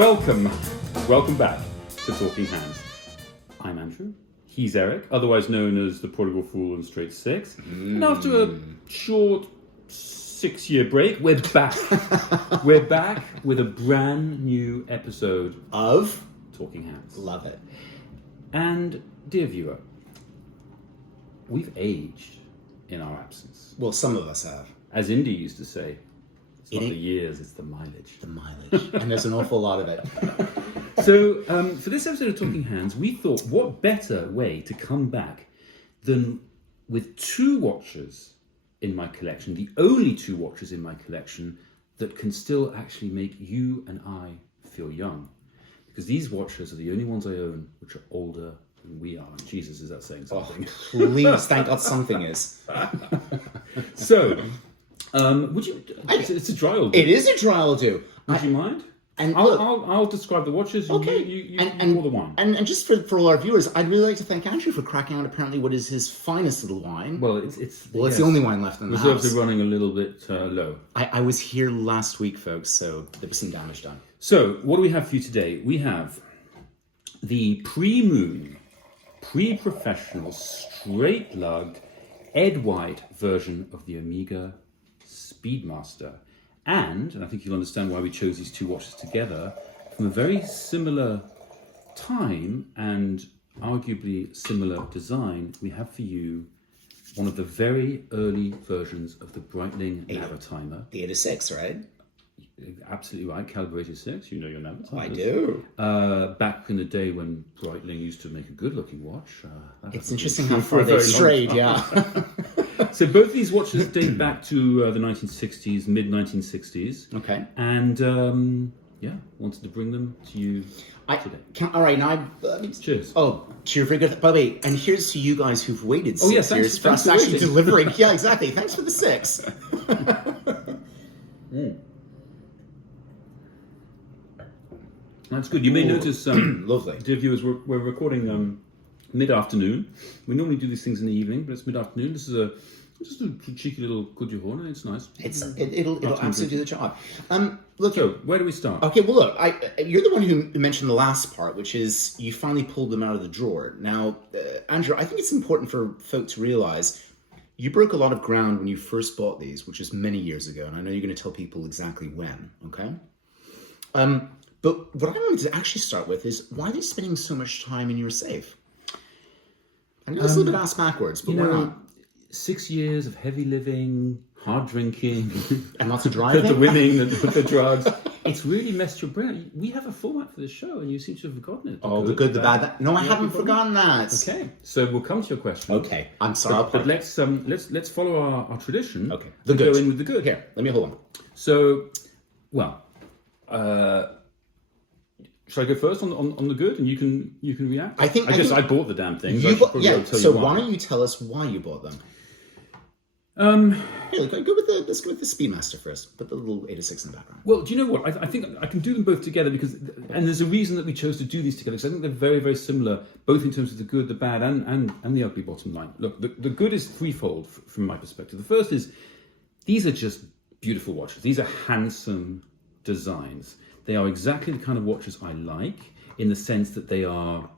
Welcome back to Talking Hands. I'm Andrew. He's Eric, otherwise known as the Prodigal Fool and Straight Six. And after a short 6-year break, we're back. We're back with a brand new episode of Talking Hands. Love it. And, dear viewer, we've aged in our absence. Well, some of us have. As Indy used to say, it's not the years, it's the mileage. The mileage. And there's an awful lot of it. So, for this episode of Talking Hands, we thought, what better way to come back than with 2 watches in my collection, the only 2 watches in my collection that can still actually make you and I feel young. Because these watches are the only ones I own which are older than we are. And Jesus, is that saying something? Oh, please, thank God something is. So, would you... It's a dry old do. It is a dry old do. Would you mind? And I'll describe the watches. Okay. You pour the wine. And just for all our viewers, I'd really like to thank Andrew for cracking out apparently what is his finest little wine. Well, it's the only wine left in the Reserves house. are running a little bit low. I was here last week, folks, so there was some damage done. So, what do we have for you today? We have the pre-moon, pre-professional, straight-lugged, Ed White version of the Omega Speedmaster. And I think you'll understand why we chose these 2 watches together, from a very similar time and arguably similar design, we have for you one of the very early versions of the Breitling Navitimer. The 86, right? Absolutely right, calibrated 6, you know your Navitimer. I do. Back in the day when Breitling used to make a good-looking watch. It's interesting how far they've strayed, yeah. So both these watches date back to the 1960s, mid-1960s. Okay. And, wanted to bring them to you today. All right, now... Cheers. Oh, cheers, very good. By the way, and here's to you guys who've waited 6 years for us thanks actually for delivering. Yeah, exactly. Thanks for the 6. That's good. You may notice, lovely. Dear viewers, we're recording mid-afternoon. We normally do these things in the evening, but it's mid-afternoon. This is just a cheeky little coup de jour. It's nice. It'll absolutely do the job. Look. So, where do we start? Okay, well, look, you're the one who mentioned the last part, which is you finally pulled them out of the drawer. Now, Andrew, I think it's important for folks to realize you broke a lot of ground when you first bought these, which is many years ago, and I know you're going to tell people exactly when, okay? But what I wanted to actually start with is, why are they spending so much time in your safe? I know it's a little bit ass backwards, but why not? 6 years of heavy living, hard drinking, and lots of driving, the women, the drugs. It's really messed your brain. We have a format for this show, and you seem to have forgotten it. The good, the bad. No, I haven't forgotten that. Okay, so we'll come to your question. Okay, I'm sorry. But let's follow our tradition. Okay, the good. Go in with the good. Here, let me hold on. So, should I go first on the good, and you can react? I bought the damn thing. So why don't you tell us why you bought them? Here, let's go with the Speedmaster first. Put the little 86 in the background. Well, do you know what? I think I can do them both together and there's a reason that we chose to do these together, because I think they're very, very similar, both in terms of the good, the bad, and the ugly bottom line. Look, the good is threefold from my perspective. The first is, these are just beautiful watches. These are handsome designs. They are exactly the kind of watches I like, in the sense that they are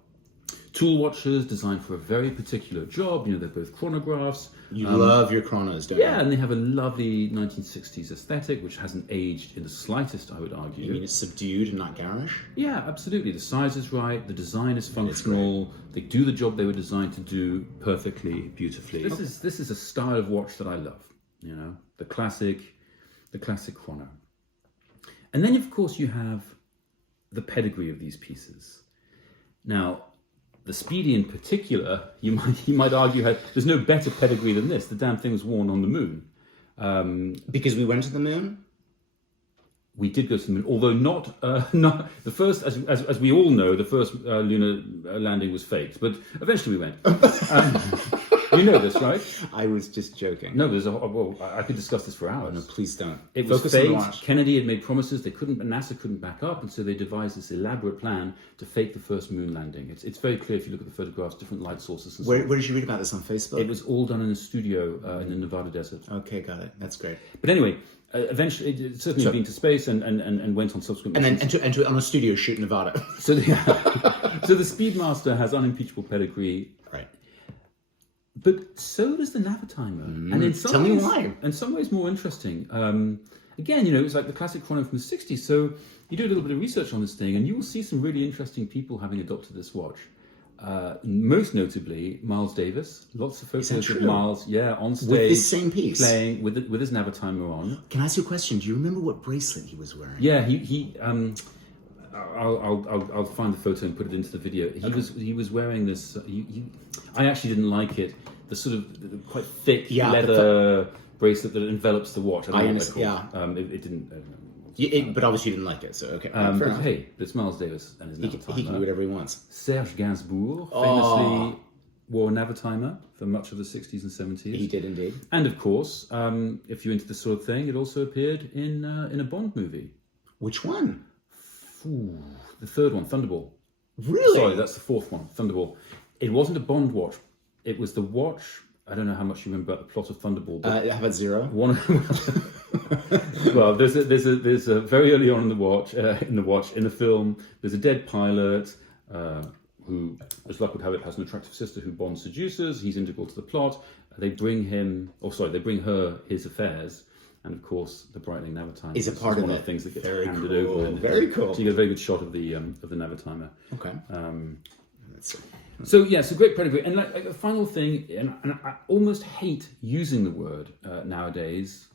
tool watches designed for a very particular job. You know, they're both chronographs. You love your chronos, don't you? Yeah, and they have a lovely 1960s aesthetic, which hasn't aged in the slightest, I would argue. You mean it's subdued and not garish? Yeah, absolutely. The size is right, the design is functional, they do the job they were designed to do perfectly, beautifully. This is a style of watch that I love, you know, the classic chrono. And then, of course, you have the pedigree of these pieces. Now, the Speedy in particular, you might argue, there's no better pedigree than this. The damn thing was worn on the moon. Because we went to the moon? We did go to the moon, although not the first, as we all know, the first lunar landing was faked, but eventually we went. You know this, right? I was just joking. No, I could discuss this for hours. No, please don't. It was faked. Kennedy had made promises NASA couldn't back up, and so they devised this elaborate plan to fake the first moon landing. It's very clear if you look at the photographs, different light sources and so on. Where did you read about this, on Facebook? It was all done in a studio in the Nevada desert. Okay, got it. That's great. But anyway, Eventually, it certainly been to space and went on subsequent missions. And on a studio shoot in Nevada. So the Speedmaster has unimpeachable pedigree. Right. But so does the Navitimer. And in some Tell me ways, why. In some ways more interesting. Again, it's like the classic chrono from the 60s. So you do a little bit of research on this thing and you will see some really interesting people having adopted this watch. Most notably, Miles Davis. Lots of photos of Miles, on stage. With this same piece? Playing with his Navitimer on. Can I ask you a question? Do you remember what bracelet he was wearing? Yeah, I'll find the photo and put it into the video. He was wearing this. I actually didn't like it. The sort of quite thick leather bracelet that envelops the watch. I understand. It didn't. But obviously you didn't like it, so okay. But hey, it's Miles Davis and his Navitimer. He can do whatever he wants. Serge Gainsbourg famously wore a Navitimer for much of the 60s and 70s. He did indeed. And of course, if you're into this sort of thing, it also appeared in a Bond movie. Which one? Ooh, the third one, Thunderball. Really? Sorry, that's the fourth one, Thunderball. It wasn't a Bond watch. It was the watch. I don't know how much you remember about the plot of Thunderball. How about Zero? Well, there's a very early on in the film. There's a dead pilot who, as luck would have it, has an attractive sister who Bond seduces. He's integral to the plot. They bring her his affairs. And of course, the Breitling Navitimer is a part of one it. of the things that gets Very handed cool. over. Very cool. So you get a very good shot of the Navitimer. Okay. So great pedigree. And like a final thing, and I almost hate using the word nowadays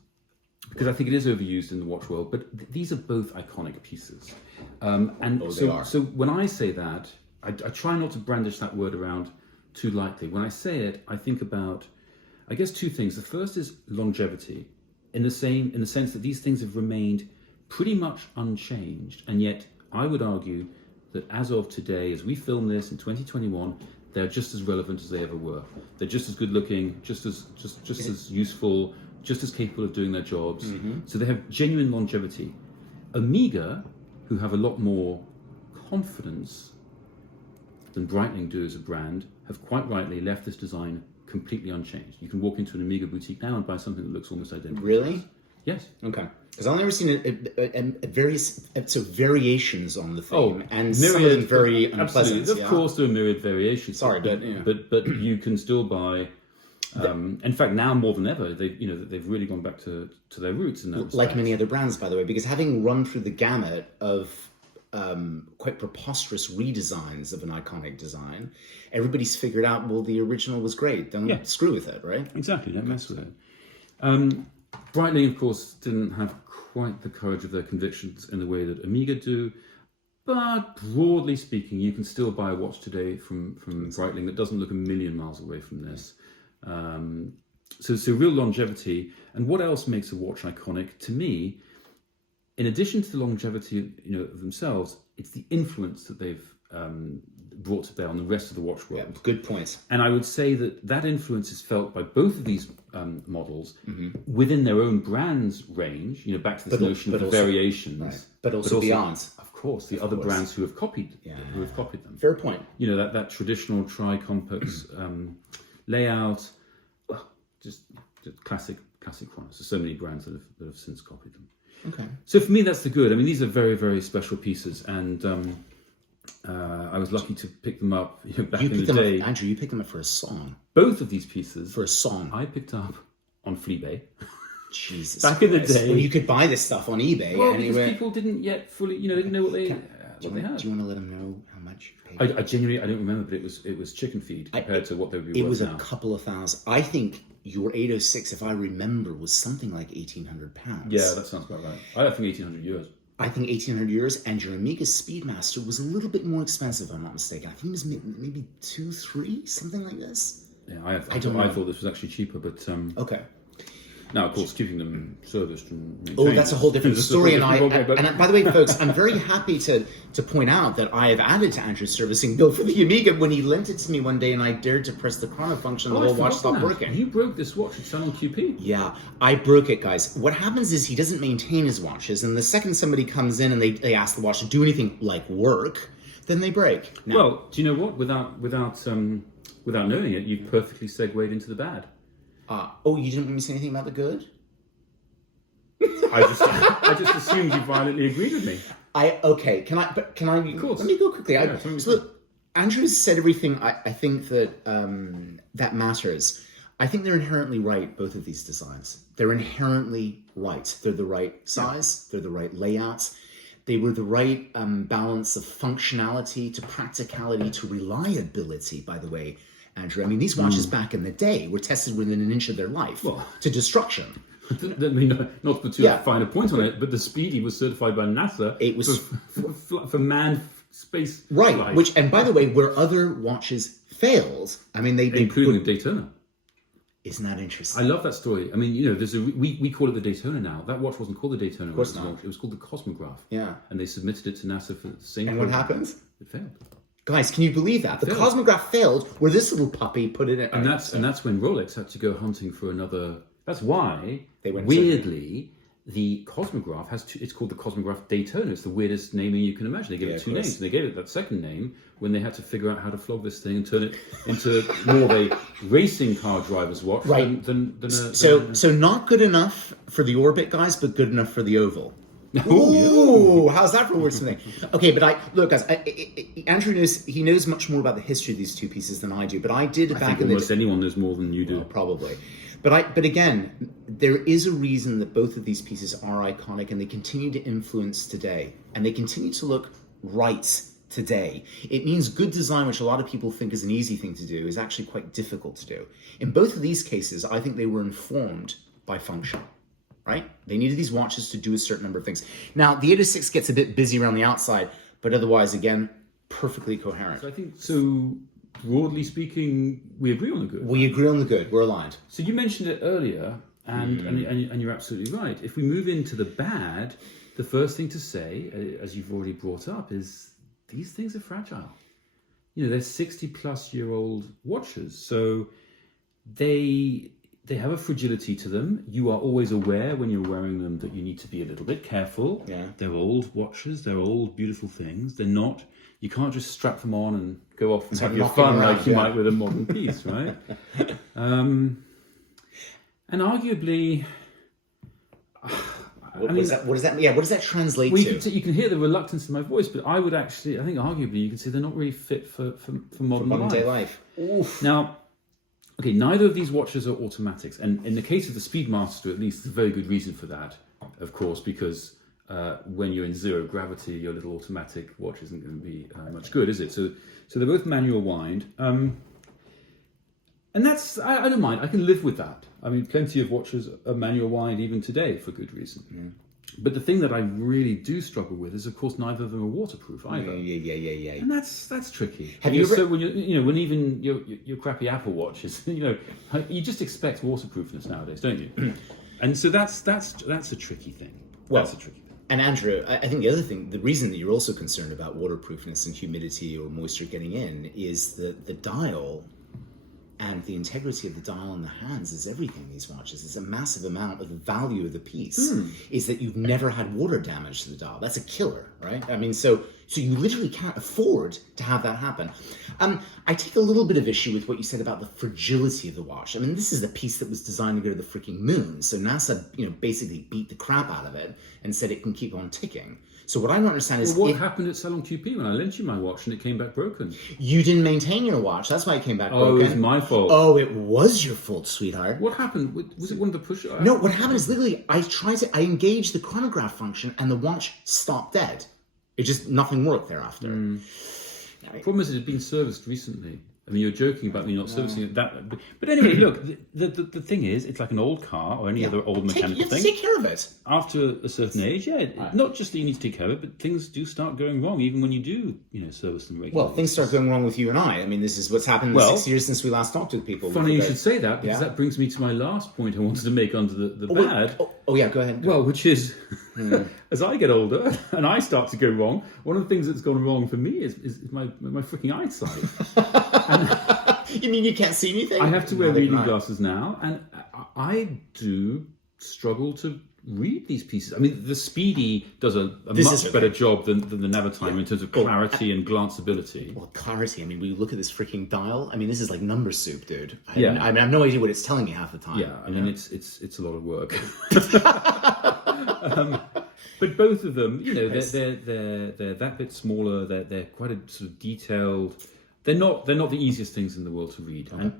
because I think it is overused in the watch world. But these are both iconic pieces. They are. So when I say that, I try not to brandish that word around too lightly. When I say it, I think about, I guess, two things. The first is longevity. In the sense that these things have remained pretty much unchanged, and yet I would argue that as of today, as we film this in 2021, they're just as relevant as they ever were. They're just as good looking, just as useful, just as capable of doing their jobs. Mm-hmm. So they have genuine longevity. Omega, who have a lot more confidence than Breitling do as a brand, have quite rightly left this design completely unchanged. You can walk into an Omega boutique now and buy something that looks almost identical. Really? Yes. Okay. Because I've never seen various variations on the theme, and myriad, some of them very unpleasant. Absolutely. Of course, there are myriad variations. Sorry, but you can still buy. In fact, now more than ever, they've really gone back to their roots in that respect. Like many other brands, by the way, because having run through the gamut of quite preposterous redesigns of an iconic design, everybody's figured out, well, the original was great. Don't screw with it, right? Exactly. Don't mess with it. Breitling, of course, didn't have quite the courage of their convictions in the way that Omega do, but broadly speaking, you can still buy a watch today from Breitling that doesn't look a million miles away from this. So real longevity. And what else makes a watch iconic? To me, in addition to the longevity, of themselves, it's the influence that they've brought to bear on the rest of the watch world. Yeah, good points. And I would say that influence is felt by both of these models within their own brand's range. Back to this notion of the variations, right. but also beyond. Of course, the other brands who have copied them. Fair point. That traditional tri-complex layout. Well, just classic chronos. There's so many brands that have since copied them. Okay. So for me, that's the good. I mean, these are very, very special pieces, and I was lucky to pick them up back in the day. Andrew, you picked them up for a song. Both of these pieces for a song I picked up on Fleabay. Jesus, back in the day, when you could buy this stuff on eBay. Well, because people didn't yet fully, didn't know what they had. Do you want to let them know how much you paid? I genuinely, I don't remember, but it was chicken feed compared to what they would be worth now. It was a couple of thousand. I think your 806, if I remember, was something like £1,800. Yeah, that sounds about right. I think 1,800 euros. I think 1,800 euros, and your Omega Speedmaster was a little bit more expensive, if I'm not mistaken. I think it was maybe 2-3, something like this. Yeah, I thought this was actually cheaper, but okay. Now, of course, keeping them serviced and maintained. Oh, that's a whole different story. And by the way, folks, I'm very happy to point out that I have added to Andrew's servicing bill for the Omega when he lent it to me one day and I dared to press the chrono function and the whole watch stopped working. You broke this watch at Salon QP. Yeah, I broke it, guys. What happens is he doesn't maintain his watches, and the second somebody comes in and they ask the watch to do anything like work, then they break. Now, well, do you know what? Without knowing it, you've perfectly segued into the bad. You didn't want me to say anything about the good? I just assumed you violently agreed with me. Can I? Of course. Let me go quickly. So Look, Andrew's said everything. I think that that matters. I think they're inherently right. Both of these designs, they're inherently right. They're the right size. They're the right layouts. They were the right balance of functionality to practicality to reliability. By the way, Andrew, I mean these watches back in the day were tested within an inch of their life to destruction. I mean, not to put too fine a point on it, but the Speedy was certified by NASA. It was for manned space flight. Which, and by the way, where other watches failed, I mean they including the Daytona. Isn't that interesting? I love that story. I mean, you know, there's we call it the Daytona now. That watch wasn't called the Daytona. Of course not. It was called the Cosmograph. Yeah. And they submitted it to NASA for the same. And program. what happens? It failed. Guys, can you believe that? The Cosmograph failed, where this little puppy put it in. And that's when Rolex had to go hunting for another. That's why they went weirdly the Cosmograph it's called the Cosmograph Daytona. It's the weirdest naming you can imagine. They gave it two names. And they gave it that second name when they had to figure out how to flog this thing and turn it into more of a racing car driver's watch So not good enough for the Orbit guys, but good enough for the Oval. Ooh, how's that for wordsmithing? Okay, but look, guys. Andrew knows much more about the history of these two pieces than I do. But I did I think almost anyone knows more than you do. Well, probably. But again, there is a reason that both of these pieces are iconic, and they continue to influence today, and they continue to look right today. It means good design, which a lot of people think is an easy thing to do, is actually quite difficult to do. In both of these cases, I think they were informed by function. Right? They needed these watches to do a certain number of things. Now, the 806 gets a bit busy around the outside, but otherwise, again, perfectly coherent. So I think, broadly speaking, we agree on the good. We agree on the good. We're aligned. So you mentioned it earlier, and you're absolutely right. If we move into the bad, the first thing to say, as you've already brought up, is these things are fragile. You know, they're 60-plus-year-old watches, so they have a fragility to them. You are always aware when you're wearing them that you need to be a little bit careful. Yeah. They're old watches. They're old, beautiful things. They're not. You can't just strap them on and go off and have your fun like you might with a modern piece, right? And arguably, What does that mean? Yeah, what does that translate to? You can hear the reluctance in my voice, but I think arguably you can say they're not really fit for modern day life. Oof. Now, okay, neither of these watches are automatics, and in the case of the Speedmaster, at least, there's a very good reason for that, of course, because when you're in zero gravity, your little automatic watch isn't going to be much good, is it? So they're both manual wind, and that's I don't mind. I can live with that. I mean, plenty of watches are manual wind even today for good reason. Yeah. But the thing that I really do struggle with is, of course, neither of them are waterproof either. Yeah. And that's tricky. Have you ever... So when when even your crappy Apple Watches, you just expect waterproofness nowadays, don't you? And so that's a tricky thing. Well, that's a tricky thing. And Andrew, I think the other thing, the reason that you're also concerned about waterproofness and humidity or moisture getting in is that the dial and the integrity of the dial in the hands is everything in these watches. It's a massive amount of the value of the piece is that you've never had water damage to the dial. That's a killer, right? I mean, so you literally can't afford to have that happen. I take a little bit of issue with what you said about the fragility of the watch. I mean, this is the piece that was designed to go to the freaking moon. So NASA, basically beat the crap out of it and said it can keep on ticking. So what I don't understand is... what happened at Salon QP when I lent you my watch and it came back broken? You didn't maintain your watch. That's why it came back broken. Oh, it was my fault. Oh, it was your fault, sweetheart. What happened? Was it one of the push... No, what happened is literally I engaged the chronograph function and the watch stopped dead. It just, nothing worked thereafter. The problem is it had been serviced recently. I mean, you're joking about me not servicing it. But anyway, look, the thing is, it's like an old car or any other old mechanical thing. Take care of it. After a certain age, not just that you need to take care of it, but things do start going wrong, even when you do, service them regularly. Well, things start going wrong with you and I. I mean, this is what's happened in the 6 years since we last talked to people. Funny you should say that, because that brings me to my last point I wanted to make under the bad. Oh, yeah, go ahead. Well, which is, as I get older and I start to go wrong, one of the things that's gone wrong for me is my freaking eyesight. You mean you can't see anything? I have to wear reading glasses now, and I do struggle to read these pieces. I mean, the Speedy does a This much is better okay. job than the Navitimer in terms of clarity and glanceability. Well, clarity. I mean, we look at this freaking dial. I mean, this is like number soup, dude. I Yeah. mean, I have no idea what it's telling me half the time. Yeah, I mean, it's a lot of work. But both of them, you know, they're that bit smaller. They're quite a sort of detailed. They're not the easiest things in the world to read. Okay.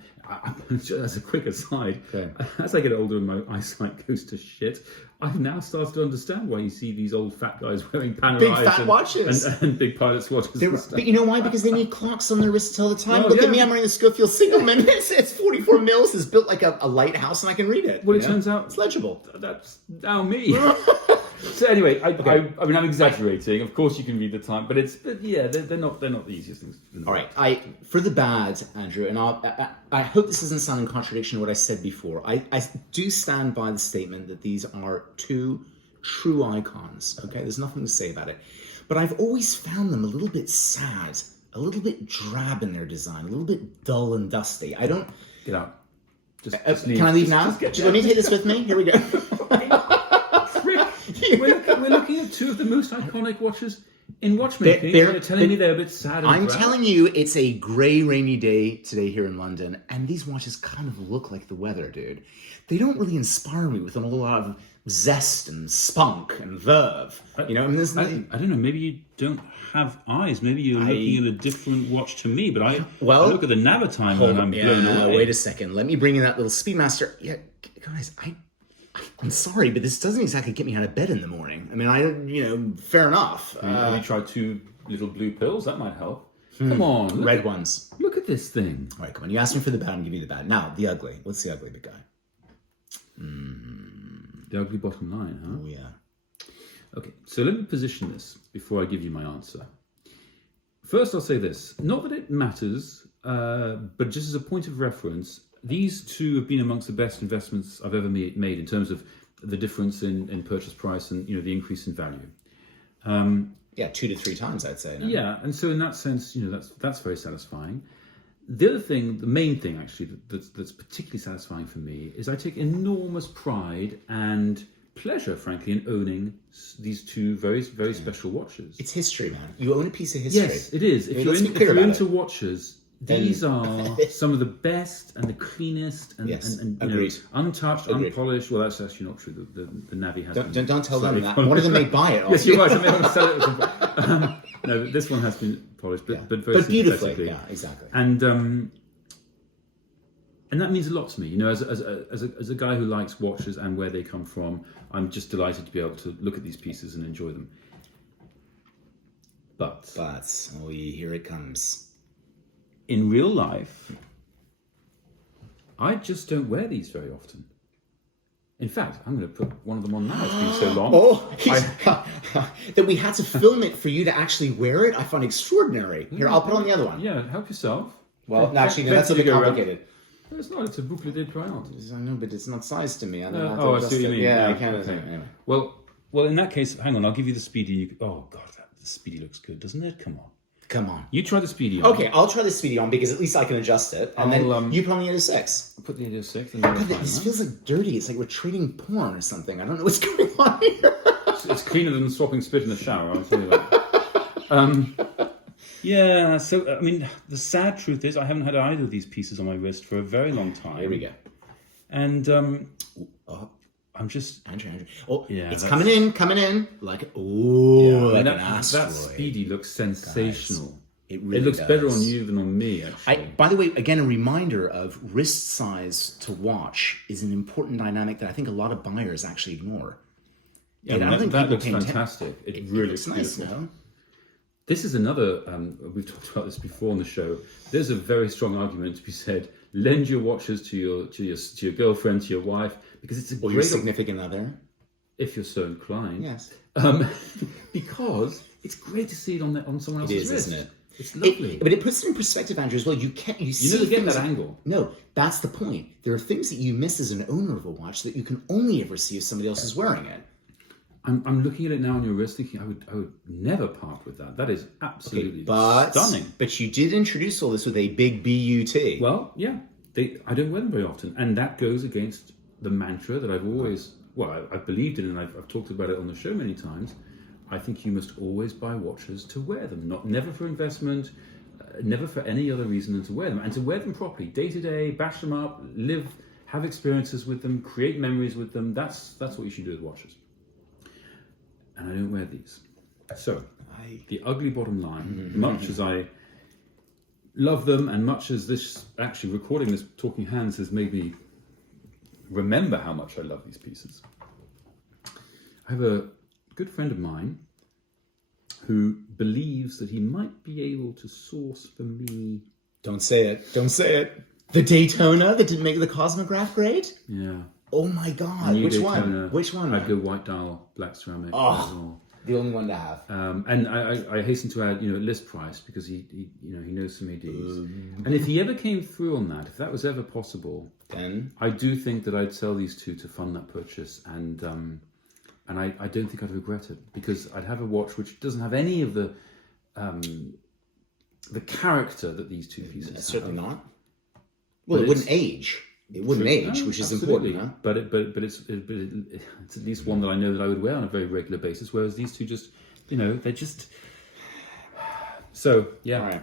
And as a quick aside, Okay. as I get older and my eyesight goes to shit, I've now started to understand why you see these old fat guys wearing Panerai Big fat watches. and big Pilot's watches. And stuff. But you know why? Because they need clocks on their wrists to tell the time. Oh, Look yeah. at me, I'm wearing the Schofield Sigelman. It's 44 mils. It's built like a lighthouse, and I can read it. Well, it you know? turns out it's legible. that's now me. So anyway, I mean, I'm exaggerating. Of course, you can read the time, but they're not the easiest things. All right, for the bad, Andrew, and I hope this doesn't sound in contradiction to what I said before. I do stand by the statement that these are two true icons. Okay, there's nothing to say about it, but I've always found them a little bit sad, a little bit drab in their design, a little bit dull and dusty. I don't Get out. Just leave. Can I leave now? Just Do you want me to take this with me? Here we go. We're looking at two of the most iconic watches in watchmaking. You're telling me they're a bit sad. I'm telling you, it's a grey, rainy day today here in London, and these watches kind of look like the weather, dude. They don't really inspire me with a whole lot of zest and spunk and verve. You know, I mean, I don't know. Maybe you don't have eyes. Maybe you're looking at a different watch to me. But I look at the Navitimer and I'm blown away. Wait a second. Let me bring in that little Speedmaster. Yeah, guys, I'm sorry, but this doesn't exactly get me out of bed in the morning. I mean, fair enough. Have you tried 2 little blue pills? That might help. Come on. Red ones. Look at this thing. All right, come on. You asked me for the bad, I'm give you the bad. Now, the ugly. What's the ugly big guy? The ugly bottom line, huh? Oh, yeah. Okay, so let me position this before I give you my answer. First, I'll say this. Not that it matters, but just as a point of reference, these two have been amongst the best investments I've ever made in terms of the difference in purchase price and, you know, the increase in value. Yeah, 2 to 3 times, I'd say. No? Yeah, and so in that sense, you know, that's very satisfying. The other thing, the main thing actually that's particularly satisfying for me is I take enormous pride and pleasure, frankly, in owning these two very, very special watches. It's history, man. You own a piece of history. Yes, it is. If Let's be you're clear about into it. watches, these are some of the best and the cleanest and, Yes, and you know, agreed. untouched, Agreed. unpolished. Well, that's actually not true. The Navi has Don't tell them slightly that. polished. One of them may buy it. Yes, you're right. I may have to sell it at some point. No, this one has been polished, but very beautifully. synthetically. Yeah, exactly. And that means a lot to me. You know, as a guy who likes watches and where they come from, I'm just delighted to be able to look at these pieces and enjoy them. But Here it comes. in real life, I just don't wear these very often. In fact, I'm going to put one of them on now. It's been so long. That we had to film it for you to actually wear it. I find extraordinary. Here, I'll put on the other one. Yeah, help yourself. Well, actually, no, Plenty that's a to bit go around. complicated. No, it's not. It's a boucle de Croyant. I know, but it's not sized to me. I I see what you mean. Yeah, I Yeah, can't. okay. Anyway. Well, in that case, hang on. I'll give you the Speedy. Oh God, the Speedy looks good, doesn't it? Come on. Come on. You try the Speedy on. Okay, I'll try the Speedy on because at least I can adjust it. And then you put on the other 6. I'll put the Editor 6 and then we'll find This that. feels like dirty. It's like we're trading porn or something. I don't know what's going on here. It's cleaner than swapping spit in the shower, I'll tell you that. Yeah, so, I mean, the sad truth is I haven't had either of these pieces on my wrist for a very long time. Here we go. And I'm just... Andrew. Oh, Yeah, it's that's- coming in. Like, ooh, like an that asteroid. Speedy looks sensational. Guys, it really looks does. better on you than on me, actually. By the way, again, a reminder of wrist size to watch is an important dynamic that I think a lot of buyers actually ignore. Yeah, I don't think that people looks pay atten- fantastic. It It really looks looks nice, beautiful. no? This is another, we've talked about this before on the show. There's a very strong argument to be said. Lend your watches to your girlfriend, to your wife, because it's a Or great your significant other. if you're so inclined. Yes. Because it's great to see it on someone else's is, wrist. isn't it? It's lovely. But it puts it in perspective, Andrew, as well. You see never get things- that angle. No, that's the point. There are things that you miss as an owner of a watch that you can only ever see if somebody else is wearing it. I'm looking at it now on your wrist, thinking I would never part with that. That is absolutely stunning. But you did introduce all this with a big BUT. Well, yeah, I don't wear them very often, and that goes against the mantra that I've always I've believed in it, and I've talked about it on the show many times. I think you must always buy watches to wear them, never for investment, never for any other reason than to wear them, and to wear them properly, day to day, bash them up, have experiences with them, create memories with them. That's what you should do with watches. And I don't wear these. So, the ugly bottom line, much as I love them, and much as this, actually recording this Talking Hands has made me remember how much I love these pieces. I have a good friend of mine who believes that he might be able to source for me... Don't say it. Don't say it. The Daytona that didn't make the Cosmograph grade? Yeah. Oh my God. Which Daytona, one? Which one? I'd go white dial, black ceramic. Oh, the only one to have. And I hasten to add, list price, because he knows some ADs. And if he ever came through on that, if that was ever possible, then I do think that I'd sell these two to fund that purchase, and I don't think I'd regret it, because I'd have a watch which doesn't have any of the character that these two pieces have. Certainly not. Well, it wouldn't age. It wouldn't age, which is absolutely important, huh? But it's at least one that I know that I would wear on a very regular basis. Whereas these two just, they're just. So yeah,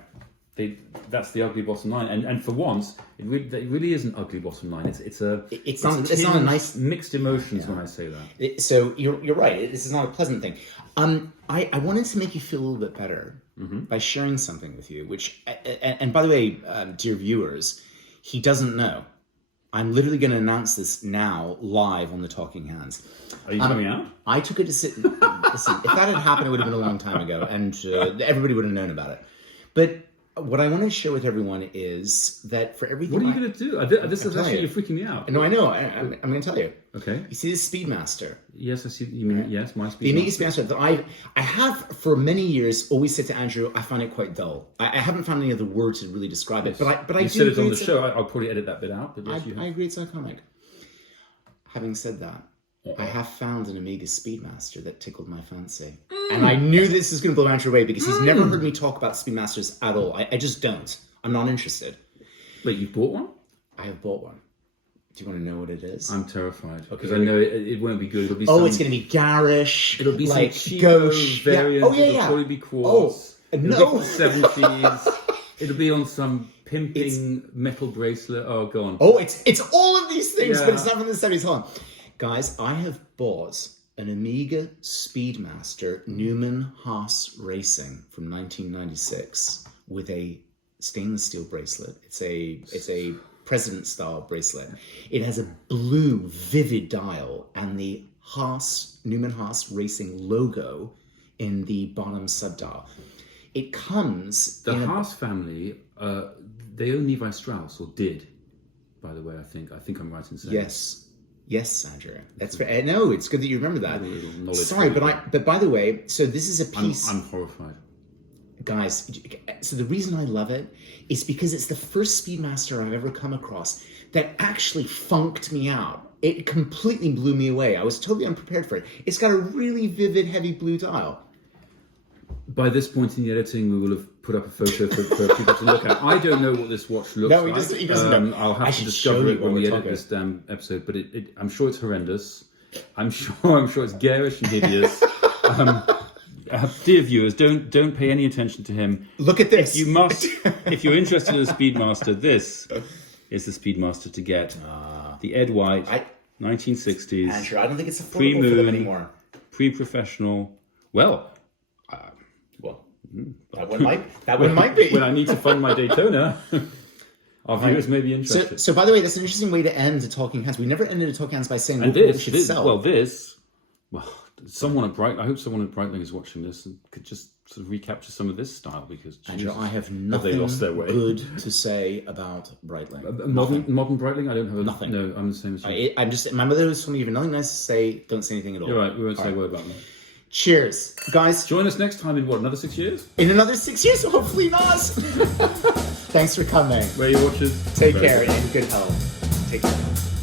right. That's the ugly bottom line. And for once, it really is an ugly bottom line. It's not a nice mixed emotions when I say that. So you're right. This is not a pleasant thing. I wanted to make you feel a little bit better by sharing something with you. Which and by the way, dear viewers, he doesn't know. I'm literally going to announce this now, live on the Talking Hands. Are you coming out? I took it to sit. Listen, if that had happened, it would have been a long time ago, and everybody would have known about it. But what I want to share with everyone is that for everything... What are you going to do? This is actually, you're freaking me out. No, I know. I'm going to tell you. Okay. You see this Speedmaster? Yes, I see. You mean, yes, my Speedmaster. The Amiga Speedmaster that I have for many years always said to Andrew, I find it quite dull. I haven't found any other word to really describe it. But I you do said it on the show. I'll probably edit that bit out. But yes, I agree it's iconic. Having said that, I have found an Amiga Speedmaster that tickled my fancy. And I knew this was going to blow Andrew away, because he's never heard me talk about Speedmasters at all. I just don't. I'm not interested. Wait, you bought one? I have bought one. Do you want to know what it is? I'm terrified, because I know it won't be good. It'll be it's going to be garish. It'll be like some cheapo gauche variant. Yeah. Oh, yeah, It'll probably be quartz. No. It'll be from the 70s. It'll be on some pimping metal bracelet. Oh, go on. Oh, it's all of these things, but it's not from the 70s. Hold on. Guys, I have bought an Amiga Speedmaster Newman Haas Racing from 1996 with a stainless steel bracelet. It's a president style bracelet. It has a blue vivid dial and the Newman Haas Racing logo in the bottom subdial. It comes the Haas family. They own Levi Strauss, or did, by the way. I think I'm right in saying. Yes, Andrew. That's fair. No, it's good that you remember that. Sorry, but by the way, so this is a piece. I'm horrified. Guys, so the reason I love it is because it's the first Speedmaster I've ever come across that actually funked me out. It completely blew me away. I was totally unprepared for it. It's got a really vivid, heavy blue dial. By this point in the editing, we will have put up a photo for people to look at. I don't know what this watch looks like. He doesn't know. I'll have to discover it when we edit this damn episode. But I'm sure it's horrendous. I'm sure it's garish and hideous. Dear viewers, don't pay any attention to him. Look at this. You must, if you're interested in a Speedmaster, this is the Speedmaster to get. The Ed White, 1960s. Andrew, I don't think it's affordable for them anymore. Pre-professional. Well, that one might be. When I need to fund my Daytona, our viewers may be interested. So, by the way, that's an interesting way to end a Talking Hands. We never ended a Talking Hands by saying what we should sell. Someone at Breitling, I hope someone at Breitling is watching this and could just sort of recapture some of this style, because Andrew, I have nothing they lost their way. Good to say about Breitling. Modern Breitling, I don't have nothing. No, I'm the same as you. I'm just. My mother was telling me, if nothing nice to say, don't say anything at all. You're right. We won't say a word about that. Cheers, guys. Join us next time in another 6 years? In another 6 years, hopefully not. Thanks for coming. Where you watchers. Take care and good health. Take care.